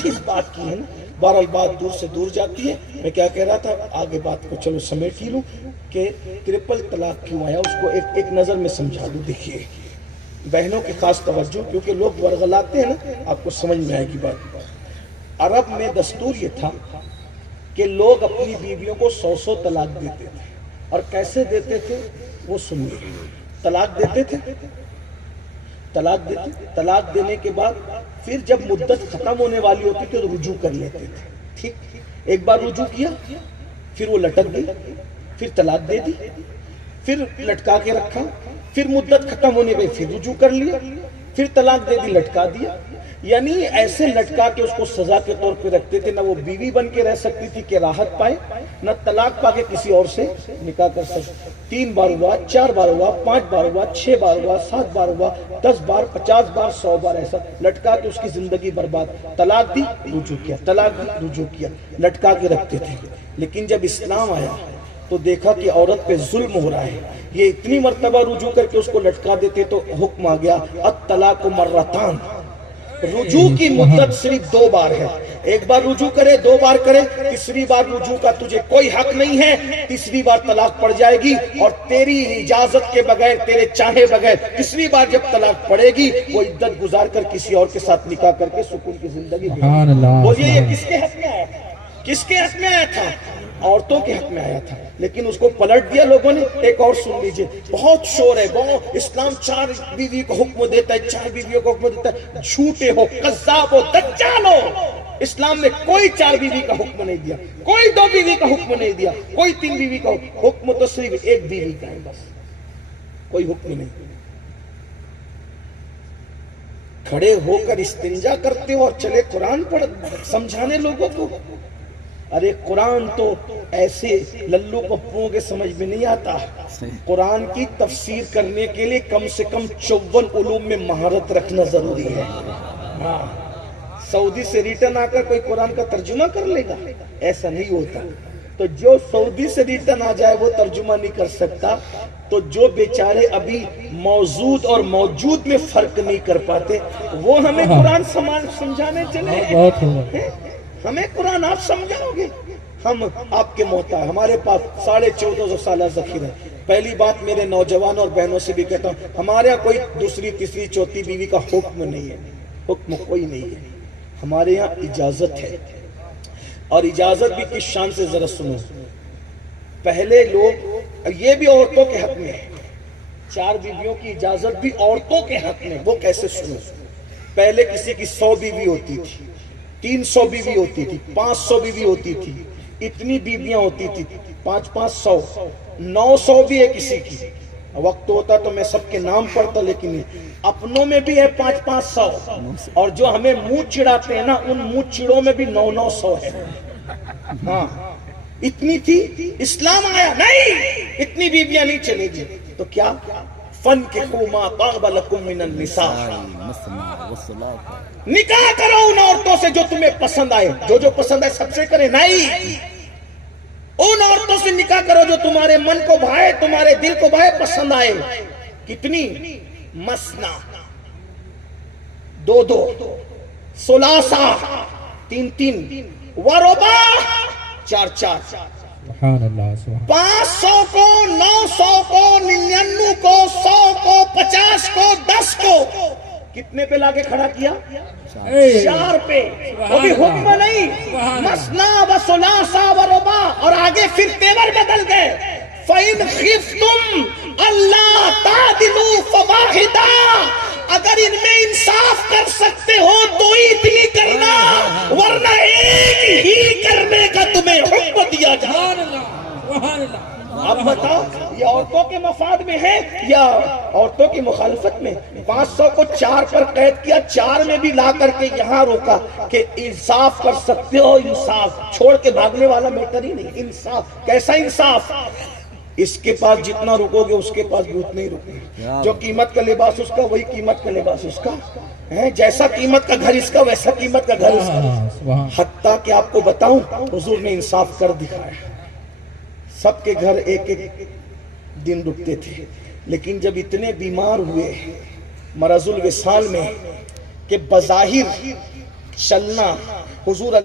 ضرورت ہی اس بات کی ہے نا. بہرحال بات دور سے دور جاتی ہے. میں کیا کہہ رہا تھا, آگے بات کو چلو سمیٹ ہی لوں کہ ٹرپل طلاق کیوں آیا, اس کو ایک نظر میں سمجھا دوں. دیکھیے بہنوں کی خاص توجہ, کیونکہ لوگ ورغلاتے ہیں نا, آپ کو سمجھ میں آئے گی بات. عرب میں دستور یہ تھا کہ لوگ اپنی بیویوں کو 100 طلاق دیتے تھے. اور کیسے دیتے تھے وہ سنیے. طلاق دیتے تھے, طلاق دینے کے بعد پھر جب مدت ختم ہونے والی ہوتی تھی تو رجوع کر لیتے تھے. ٹھیک, ایک بار رجوع کیا, پھر وہ لٹک گئی, پھر طلاق دے دی, پھر لٹکا کے رکھا, پھر مدت ختم ہونے پہ پھر رجوع کر لیا, پھر طلاق دے دی, لٹکا دیا. یعنی ایسے لٹکا کے اس کو سزا کے طور پہ رکھتے تھے. نہ وہ بیوی بن کے رہ سکتی تھی کہ راحت پائے, نہ طلاق پا کے کسی اور سے نکاح کر سکتی. 3 بار ہوا, 4 بار ہوا, 5 بار ہوا, 6 بار ہوا, 7 بار ہوا, 10 بار, 50 بار, 100 بار, ایسا لٹکا کے اس کی زندگی برباد. طلاق دی, رجوع کیا, طلاق دی, رجوع کیا, لٹکا کے رکھتے تھے. لیکن جب اسلام آیا تو دیکھا کہ عورت پہ ظلم ہو رہا ہے. یہ اتنی مرتبہ رجوع کر کے اس کو لٹکا دیتے تو حکم آ گیا الطلاق مرتان, رجوع کی مدت صرف 2 بار ہے. ایک بار رجوع کرے, 2 بار کرے, تیسری بار رجوع کا تجھے کوئی حق نہیں ہے. تیسری بار طلاق پڑ جائے گی اور تیری اجازت کے بغیر, تیرے چاہے بغیر تیسری بار جب طلاق پڑے گی وہ عدت گزار کر کسی اور کے ساتھ نکاح کر کے سکون کی زندگی گزارے. بولیے یہ کس کے حق میں آیا تھا؟ کس کے حق میں آیا تھا؟ عورتوں کے حق میں آیا تھا. لیکن اس کو پلٹ دیا لوگوں نے. ایک اور سن لیجئے, بہت شور ہے, بہت. اسلام 4 بیوی کو حکم دیتا ہے, 4 بیویوں کو حکم دیتا ہے. جھوٹے ہو, قذاب ہو, دجال ہو. اسلام نے کوئی 4 بیوی کا حکم نہیں دیا, کوئی 2 بیوی کا حکم نہیں دیا, کوئی 3 بیوی کا حکم تو صرف 1 بیوی کا ہے بس, کوئی حکم نہیں. کھڑے ہو کر استنجا کرتے ہو اور چلے قرآن پڑھ سمجھانے لوگوں کو. ارے قرآن تو ایسے للو پپوؤں کے سمجھ میں نہیں آتا. قرآن کی تفسیر کرنے کے لیے کم سے کم 54 علوم میں مہارت رکھنا ضروری ہے. ہاں, سعودی سے ریٹرن آ کر کوئی قرآن کا ترجمہ کر لے گا, ایسا نہیں ہوتا. تو جو سعودی سے ریٹرن آ جائے وہ ترجمہ نہیں کر سکتا. تو جو بیچارے ابھی موجود اور موجود میں فرق نہیں کر پاتے وہ ہمیں قرآن سمجھانے چلے. ہمیں قرآن آپ سمجھاؤ گے؟ ہم آپ کے محتاج, ہمارے پاس 1450 سالہ ذخیرہ ہے. پہلی بات میرے نوجوانوں اور بہنوں سے بھی کہتا ہوں, ہمارے یہاں کوئی دوسری, تیسری, چوتھی بیوی کا حکم نہیں ہے. حکم کوئی نہیں ہے. ہمارے یہاں اجازت ہے. اور اجازت بھی کس شان سے ذرا سنو. پہلے لوگ, یہ بھی عورتوں کے حق میں ہے, 4 بیویوں کی اجازت بھی عورتوں کے حق میں. وہ کیسے سنو. پہلے کسی کی 100 بیوی ہوتی تھی, 300 بیوی ہوتی تھی, 500 بیوی ہوتی تھی. اتنی بیویاں ہوتی تھی, 500, 900 بھی ہے کسی کی. وقت ہوتا تو میں سب کے نام پڑھتا, لیکن اپنوں میں بھی ہے 500, اور جو ہمیں منہ چڑھاتے ہیں نا ان منہ چڑوں میں بھی 900 ہے. ہاں, اتنی تھی. اسلام آیا نہیں, اتنی بیویاں نہیں چلے گی. تو کیا فَانْكِحُوا مَا طَابَ لَكُم مِّنَ النِّسَاءِ, نکاح کرو ان عورتوں سے جو تمہیں پسند آئے. جو پسند آئے سب سے کرے نہیں. ان عورتوں سے نکاح کرو جو تمہارے من کو بھائے, تمہارے دل کو بھائے, پسند آئے. کتنی؟ مسنا, 2, ثلاثہ, 3, وربا, 4. 500 کو, 900 کو, 99 کو, 100 کو, 50 کو, 10 کو کتنے پہ لا کے کھڑا کیا؟ 4 پہ. وہ بھی حکم نہیں, مسنا و ثلاثہ و رباع. اور آگے پھر تیور بدل گئے. فَإِنْ خِفْتُمْ أَلَّا تَعْدِلُوا فَوَاحِدًا, اگر ان میں انصاف کر سکتے ہو تو ہی اتنی کرنا, ورنہ ایک ہی کرنے کا تمہیں حکم دیا جائے. اب بتاؤ یہ عورتوں کے مفاد میں ہے یا عورتوں کی مخالفت میں؟ 500 کو 4 پر قید کیا, 4 میں بھی لا کر کے یہاں روکا کہ انصاف کر سکتے ہو. انصاف چھوڑ کے بھاگنے والا میٹر ہی نہیں. انصاف کیسا انصاف؟ اس کے پاس جتنا رکو گے اس کے پاس بھی اتنا ہی رکو گے. جو قیمت کا لباس اس کا وہی قیمت کا لباس اس کا ہے. جیسا قیمت کا گھر اس کا ویسا قیمت کا گھر اس کا. حتیٰ کہ آپ کو بتاؤں حضور نے انصاف کر دکھایا. سب کے گھر ایک دن رکتے تھے, لیکن جب اتنے بیمار ہوئے مرض الوصال میں کہ بظاہر چلنا حضور